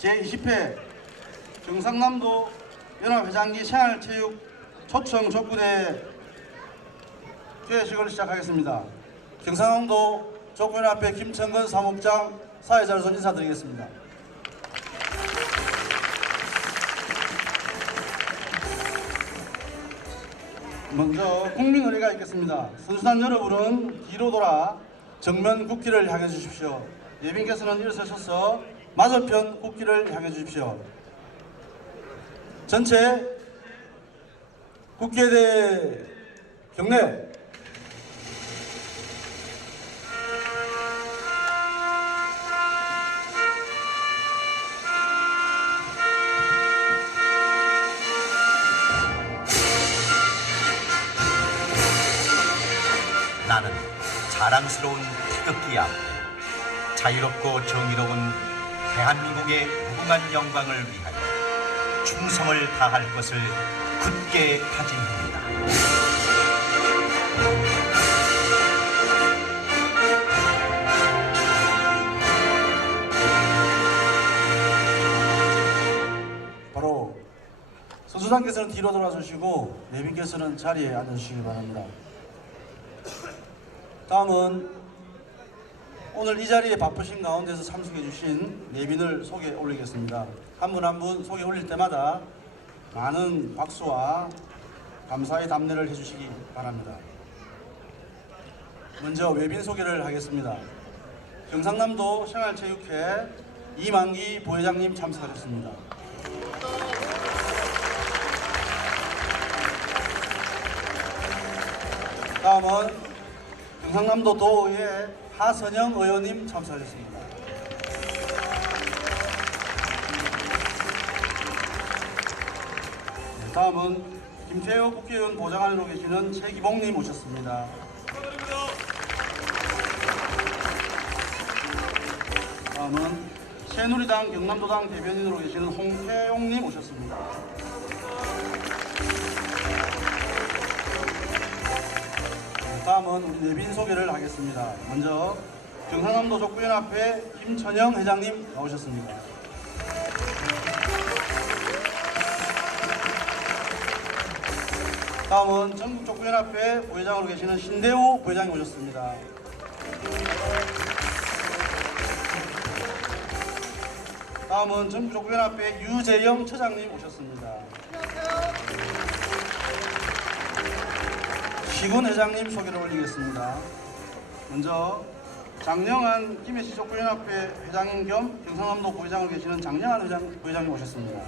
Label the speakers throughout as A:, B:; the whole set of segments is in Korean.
A: 제20회 경상남도 연합회장기 생활체육 초청 족구대 개회식을 시작하겠습니다. 경상남도 족구연합회 김천근 사무국장 사회자로서 인사드리겠습니다. 먼저 국민 의례가 있겠습니다. 선수단 여러분은 뒤로 돌아 정면 국기를 향해 주십시오. 예빈께서는 일어서셔서 맞은편 국기를 향해 주십시오. 전체 국기에 경례.
B: 나는 자랑스러운 태극기 앞에 자유롭고 정의로운 대한민국의 무궁한 영광을 위하여 충성을 다할 것을 굳게 다짐합니다.
A: 바로 선수단께서는 뒤로 돌아서시고 내빈께서는 자리에 앉아주시기 바랍니다. 다음은 오늘 이 자리에 바쁘신 가운데서 참석해 주신 내빈을 소개 올리겠습니다. 한 분 한 분 소개 올릴 때마다 많은 박수와 감사의 답례를 해주시기 바랍니다. 먼저 외빈 소개를 하겠습니다. 경상남도 생활체육회 이만기 부회장님 참석하셨습니다. 다음은 경상남도 도의회 하선영 의원님 참석하셨습니다. 네, 다음은 김태호 국회의원 보좌관으로 계시는 최기봉님 오셨습니다. 다음은 새누리당 경남도당 대변인으로 계시는 홍태용님 오셨습니다. 다음은 우리 내빈 소개를 하겠습니다. 먼저 경상남도 족구연합회 김천영 회장님 나오셨습니다. 다음은 전국족구연합회 부회장으로 계시는 신대우 부회장님 오셨습니다. 다음은 전국족구연합회 유재영 처장님 오셨습니다. 시군 회장님 소개를 올리겠습니다. 먼저 장영한 김해시 족구연합회 회장님 겸 경상남도 부회장을 계시는 장영한 회장, 부회장님 오셨습니다.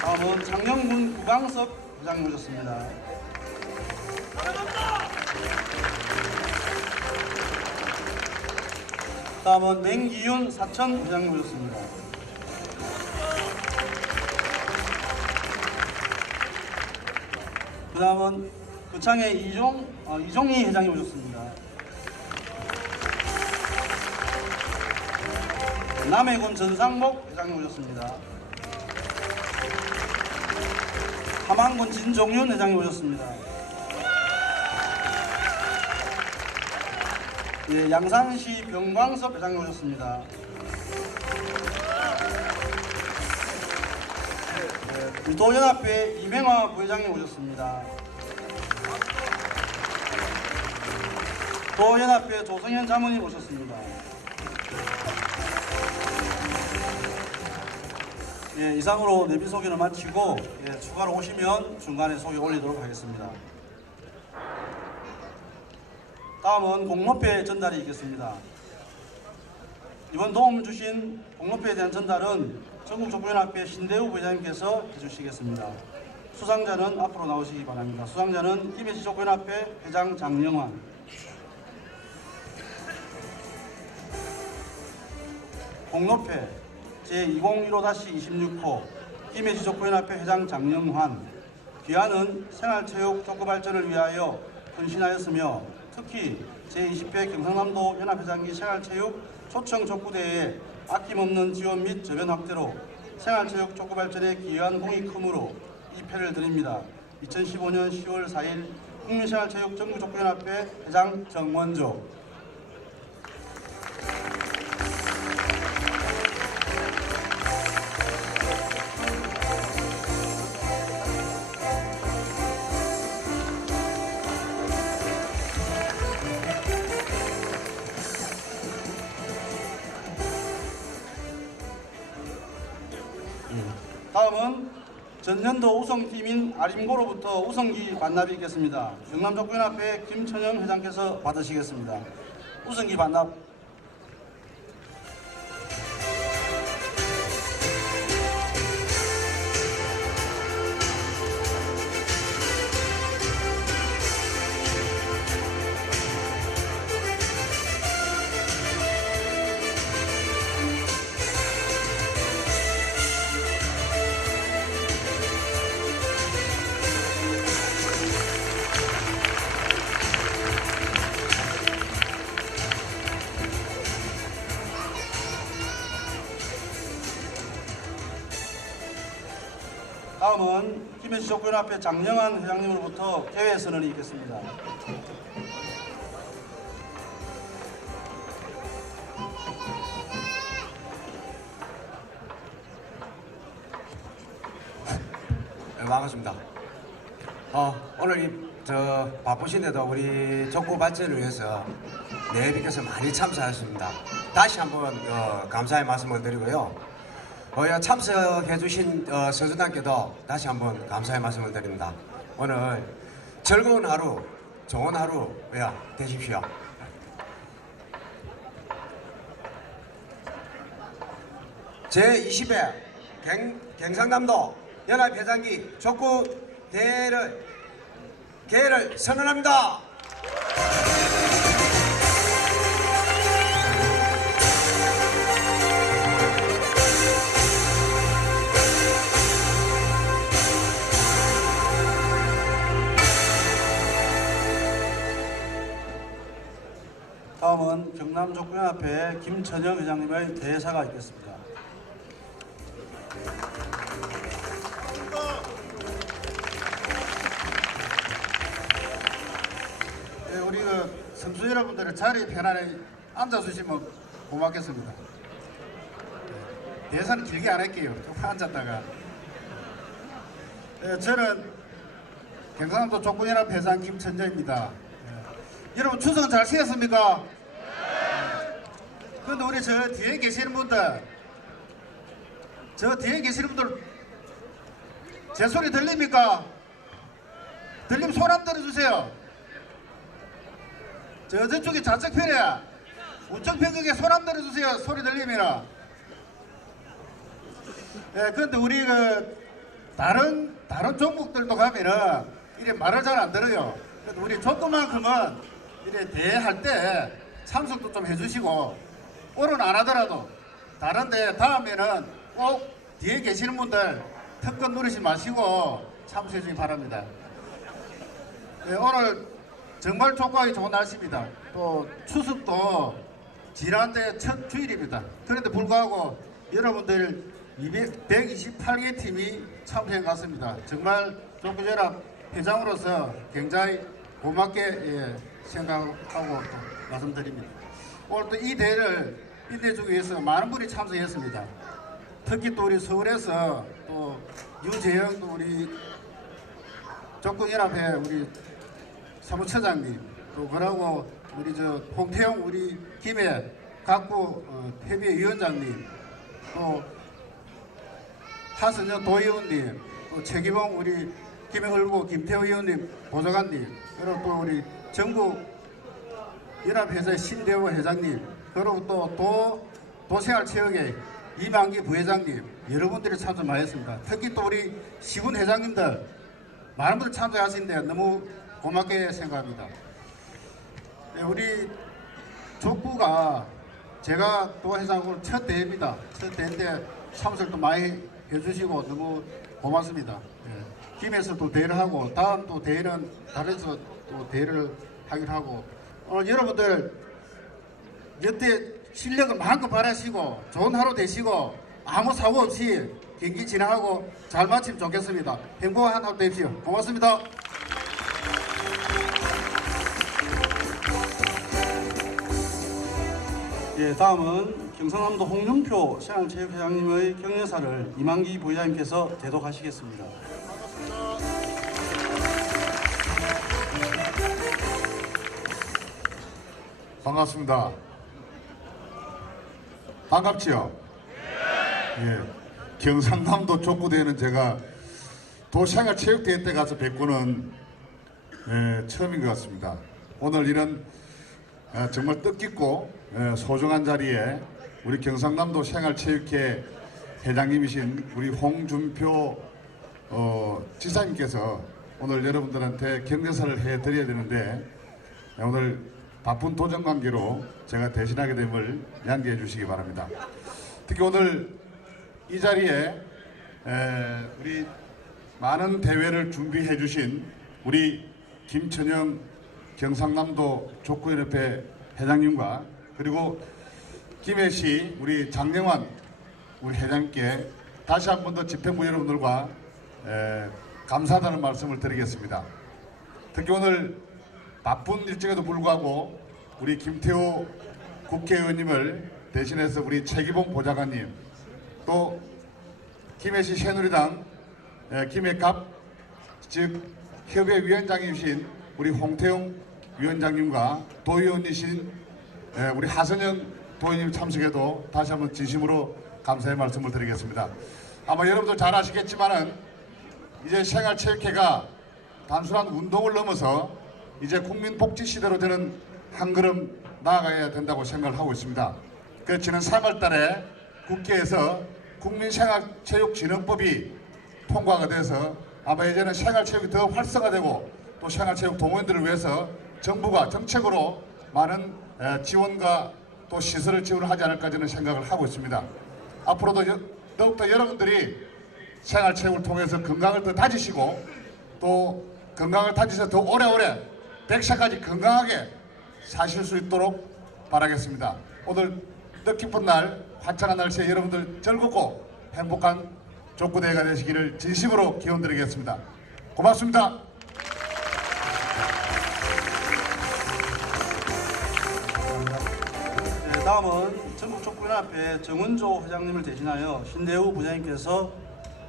A: 다음은 장영군 구강섭 회장님 오셨습니다. 다음은 맹기윤 사천 회장님 오셨습니다. 그 다음은 구창의 이종, 어, 이종희 회장이 오셨습니다. 남해군 전상목 회장님 오셨습니다. 함안군 진종윤 회장이 오셨습니다. 예, 양산시 병광섭 회장이 오셨습니다. 예, 도연합회 이명화 부회장님 오셨습니다. 도연합회 조성현 자문님 오셨습니다. 예, 이상으로 내비 소개를 마치고 예, 추가로 오시면 중간에 소개 올리도록 하겠습니다. 다음은 공로패 전달이 있겠습니다. 이번 도움 주신 공로패에 대한 전달은 전국족구연합회 신대우 부회장님께서 해주시겠습니다. 수상자는 앞으로 나오시기 바랍니다. 수상자는 김해시 족구연합회 회장 장영환, 공로패 제2015-26호 김해시 족구연합회 회장 장영환 귀하는 생활체육 족구 발전을 위하여 헌신하였으며 특히 제20회 경상남도 연합회장기 생활체육 초청 족구대회에 아낌없는 지원 및 저변 확대로 생활체육 족구 발전에 기여한 공이 크므로 이 패를 드립니다. 2015년 10월 4일 국민생활체육 전국족구연합회 회장 정원조 전년도 우승팀인 아림고로부터 우승기 반납이 있겠습니다. 경남족구연합회 김천영 회장께서 받으시겠습니다. 우승기 반납 족구연합회 장영환 회장님으로부터 개회 선언이 있겠습니다.
C: 네, 반갑습니다. 어, 오늘 이, 저 바쁘신데도 우리 족구 발전을 위해서 내비께서 많이 참석하셨습니다. 다시 한번 어, 감사의 말씀을 드리고요. 어, 여 참석해주신 어, 선수단께도 다시 한번 감사의 말씀을 드립니다. 오늘 즐거운 하루, 좋은 하루 야, 되십시오. 제20회 갱, 경상남도 연합회장기 족구 대회를 개회를 선언합니다.
A: 다음은 경남족구연합회 김천영 회장님의 대사가 있겠습니다.
D: 예, 우리 그 선수 여러분들의 자리 편안히 앉아주시면 고맙겠습니다. 예, 대사는 길게 안 할게요. 조금 앉았다가. 예, 저는 경상도 족구연합 회장 김천재입니다. 예. 여러분 추석 잘 쉬었습니까? 그런데 우리 저 뒤에 계시는 분들, 저 뒤에 계시는 분들 제 소리 들립니까? 들리면 손 한번 들어주세요. 저 저쪽에 좌측 편에 우측 편극에 손 한번 들어주세요. 소리 들리면. 예, 그런데 우리 그 다른 다른 종목들도 가면은 이래 말을 잘 안 들어요. 우리 족구만큼은 이래 대회할 때 참석도 좀 해주시고 오늘 안 하더라도 다른데 다음에는 꼭 뒤에 계시는 분들 특권 누리지 마시고 참석해 주기 바랍니다. 예, 오늘 정말 족구하기 좋은 날씨입니다. 또 추석도 지난해 첫 주일입니다. 그런데 불구하고 여러분들 128개 팀이 참여해 갔습니다. 정말 족구연합 회장으로서 굉장히 고맙게 예, 생각하고 또 말씀드립니다. 오늘 또 이 대회를 인내주기 위해서 많은 분이 참석했습니다. 특히 또 우리 서울에서 또 유재영 또 우리 족구연합회 우리 사무처장님 또 그러고 우리 저 홍태영 우리 김해 각부 어, 협의위원장님 또 하선영 도의원님 또 최기봉 우리 김해을고 김태호 의원님 보좌관님 그리고 또 우리 전국 연합회사 신대호 회장님 그리고 또 도 도생활 체육회 이만기 부회장님 여러분들이 참석 많이 했습니다. 특히 또 우리 시군 회장님들 많은 분들 참석하시는데 너무 고맙게 생각합니다. 네, 우리 족구가 제가 또 회장으로 첫 대회입니다. 첫 대회인데 참석도 많이 해주시고 너무 고맙습니다. 네. 김에서 또 대회를 하고 다음 또 대회는 다른서 또 대회를 하기로 하고 오늘 여러분들 여태 실력을 마음껏 발하시고 좋은 하루 되시고 아무 사고 없이 경기 진행하고 잘 마치면 좋겠습니다. 행복한 하루 되십시오. 고맙습니다.
A: 예, 다음은 경상남도 홍윤표 생활체육회장님의 격려사를 이만기 부회장님께서 대독하시겠습니다.
E: 반갑습니다. 반갑지요? 예. 경상남도 족구대회는 제가 도생활체육대회 때 가서 뵙고는 예, 처음인 것 같습니다. 오늘 이런 어, 정말 뜻깊고 예, 소중한 자리에 우리 경상남도 생활체육회 회장님이신 우리 홍준표 어, 지사님께서 오늘 여러분들한테 경례사를 해드려야 되는데 예, 오늘 바쁜 도전 관계로 제가 대신하게 됨을 양해해 주시기 바랍니다. 특히 오늘 이 자리에 에, 우리 많은 대회를 준비해 주신 우리 김천영 경상남도 족구연협회 회장님과 그리고 김해시 우리 장영환 우리 회장님께 다시 한 번 더 집행부 여러분들과 에, 감사하다는 말씀을 드리겠습니다. 특히 오늘 바쁜 일정에도 불구하고 우리 김태호 국회의원님을 대신해서 우리 최기봉 보좌관님 또 김해시 새누리당 에, 김해갑 즉 협의위원장이신 우리 홍태용 위원장님과 도의원이신 에, 우리 하선영 도의원님 참석에도 다시 한번 진심으로 감사의 말씀을 드리겠습니다. 아마 여러분들 잘 아시겠지만은 이제 생활체육회가 단순한 운동을 넘어서 이제 국민복지 시대로 되는 한 걸음 나아가야 된다고 생각을 하고 있습니다. 그 지난 3월 달에 국회에서 국민생활체육진흥법이 통과가 돼서 아마 이제는 생활체육이 더 활성화되고 또 생활체육 동호인들을 위해서 정부가 정책으로 많은 에, 지원과 또 시설을 지원하지 않을까 저는 생각을 하고 있습니다. 앞으로도 여- 더욱더 여러분들이 생활체육을 통해서 건강을 더 다지시고 또 건강을 다지서 더 오래오래 100세까지 건강하게 사실 수 있도록 바라겠습니다. 오늘 뜻깊은 날, 화창한 날씨에 여러분들 즐겁고 행복한 족구대회가 되시기를 진심으로 기원드리겠습니다. 고맙습니다.
A: 네, 다음은 전국족구연합회 정은조 회장님을 대신하여 신대우 부장님께서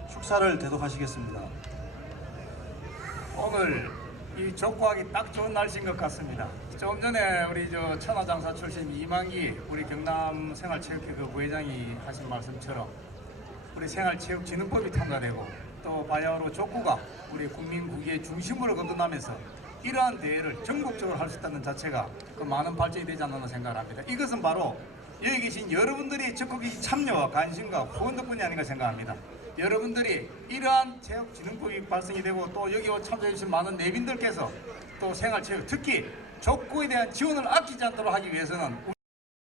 A: 축사를 대독하시겠습니다.
F: 오늘 이 족구하기 딱 좋은 날씨인 것 같습니다. 좀 전에 우리 저 천하장사 출신 이만기 우리 경남 생활체육회 그 부회장이 하신 말씀처럼 우리 생활체육진흥법이 통과되고 또 바야흐로 족구가 우리 국민 국의 중심으로 거듭나면서 이러한 대회를 전국적으로 할 수 있다는 자체가 그 많은 발전이 되지 않았나 생각합니다. 이것은 바로 여기 계신 여러분들이 적극적인 참여와 관심과 후원 덕분이 아닌가 생각합니다. 여러분들이 이러한 체육진흥법이 발생이 되고 또 여기 참여해 주신 많은 내빈들께서 또 생활체육 특히 족구에 대한 지원을 아끼지 않도록 하기 위해서는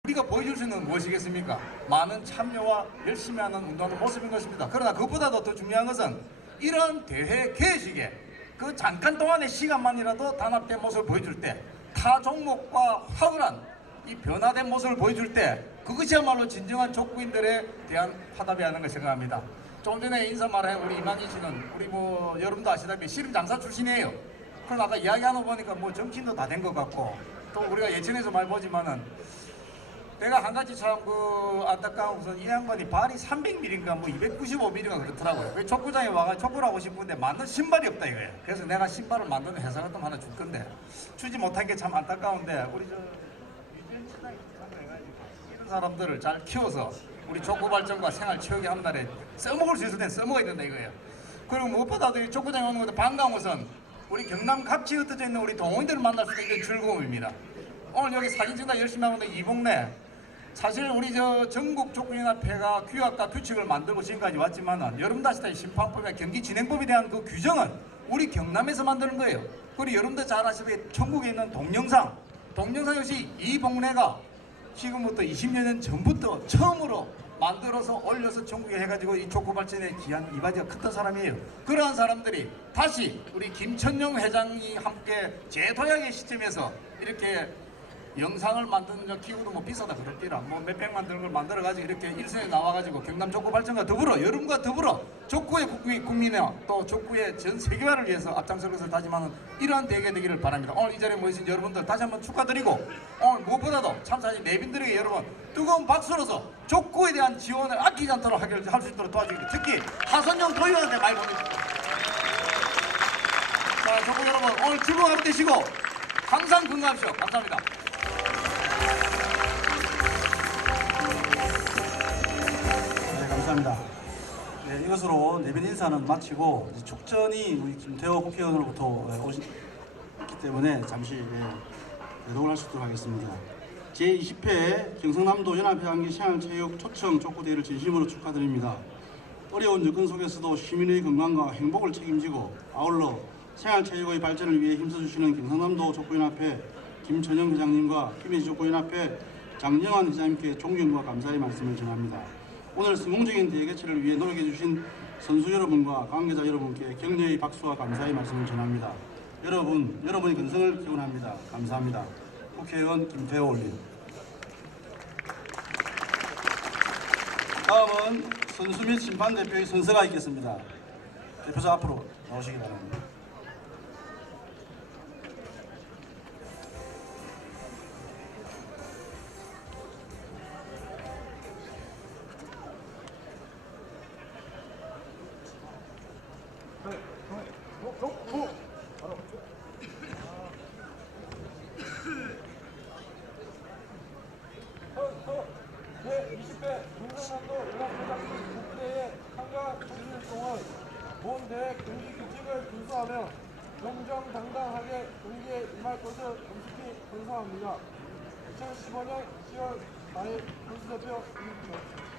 F: 우리가 보여줄 수 있는 무엇이겠습니까? 많은 참여와 열심히 하는 운동하는 모습인 것입니다. 그러나 그것보다도 더 중요한 것은 이런 대회 개식에 그 잠깐 동안의 시간만이라도 단합된 모습을 보여줄 때 타 종목과 확연한 이 변화된 모습을 보여줄 때 그것이야말로 진정한 족구인들에 대한 화답이 하는 걸 생각합니다. 좀 전에 인사 말한 우리 이만희 씨는 우리 뭐 여러분도 아시다시피 씨름 장사 출신이에요. 그러나 아까 이야기하는 거 보니까 뭐 정치인도 다 된 것 같고 또 우리가 예전에서 많이 보지만은 내가 한 가지 참 그 안타까운 것은 이 양반이 발이 300mm인가 뭐 295mm인가 그렇더라고요. 왜 족구장에 와가 족구를 하고 싶은데 맞는 신발이 없다 이거예요. 그래서 내가 신발을 만드는 회사 같은 거 하나 줄 건데 주지 못한 게 참 안타까운데 우리 저 이런 사람들을 잘 키워서 우리 족구 발전과 생활 체육에 한 달에 써먹을 수 있을 땐 써먹어야 된다 이거예요. 그리고 무엇보다도 이 족구장에 오는 것도 반가운 것은 우리 경남 각지에 흩어져 있는 우리 동호인들을 만날 수 있는 즐거움입니다. 오늘 여기 사진 찍다 열심히 있는 이봉래 사실 우리 저 전국 족구연합회가 규약과 규칙을 만들고 지금까지 왔지만은 여러분도 아시다시피 심판법이나 경기 진행법에 대한 그 규정은 우리 경남에서 만드는 거예요. 그리고 여러분도 잘 아시다시피 전국에 있는 동영상 동영상 역시 이봉래가 지금부터 20여 년 전부터 처음으로 만들어서 올려서 전국에 해가지고 이 족구 발전에 기한 이바지가 컸던 사람이에요. 그러한 사람들이 다시 우리 김천영 회장이 함께 재도약의 시점에서 이렇게 영상을 만드는 저 기구도 뭐 비싸다 그럴디라 뭐 몇 백만 드는 걸 만들어 가지고 이렇게 일선에 나와 가지고 경남 족구 발전과 더불어 여러분과 더불어 족구의 국민 국민의 또 족구의 전 세계화를 위해서 앞장설 것을 다짐하는 이러한 대회가 되기를 바랍니다. 오늘 이 자리에 모이신 여러분들 다시 한번 축하드리고 오늘 무엇보다도 참사진 내빈들에게 여러분 뜨거운 박수로서 족구에 대한 지원을 아끼지 않도록 하기를 할수 있도록 도와주기 특히 하선영 도의원한테 많이 보내주십시오. 자, 족구 여러분 오늘 즐거운 하루 되시고 항상 건강하십시오. 감사합니다.
A: 감사합니다. 네, 이것으로 내빈 인사는 마치고 축전이 우리 김태호 국회의원으로부터 예, 오시- 있기 때문에 잠시 예, 이동을 할 수 있도록 하겠습니다. 제20회 경상남도 연합회장기 생활체육 초청 족구대회를 진심으로 축하드립니다. 어려운 여건 속에서도 시민의 건강과 행복을 책임지고 아울러 생활체육의 발전을 위해 힘써주시는 경상남도 족구연합회 김천영 회장님과 김해지 족구연합회 장영환 회장님께 존경과 감사의 말씀을 전합니다. 오늘 성공적인 대회 개최를 위해 노력해주신 선수 여러분과 관계자 여러분께 격려의 박수와 감사의 말씀을 전합니다. 여러분, 여러분의 건성을 기원합니다. 감사합니다. 국회의원 김태호 올림. 다음은 선수 및 심판 대표의 선서가 있겠습니다. 대표자 앞으로 나오시기 바랍니다.
G: 정정당당하게 경기에 임할 것을 엄숙히 건사합니다. 2015년 10월 4일 선수대표 이입니다.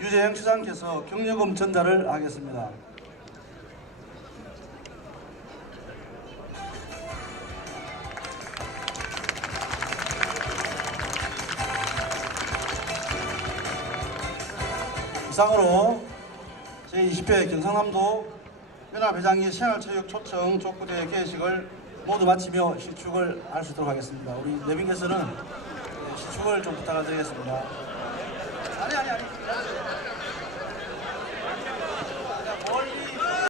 A: 유재영 시장께서 격려금 전달을 하겠습니다. 이상으로 제20회 경상남도 연합회장이 생활체육 초청 족구대회 개식을 모두 마치며 시축을 할 수 있도록 하겠습니다. 우리 내빈께서는 네, 시축을 좀 부탁을 드리겠습니다. hadi hadi.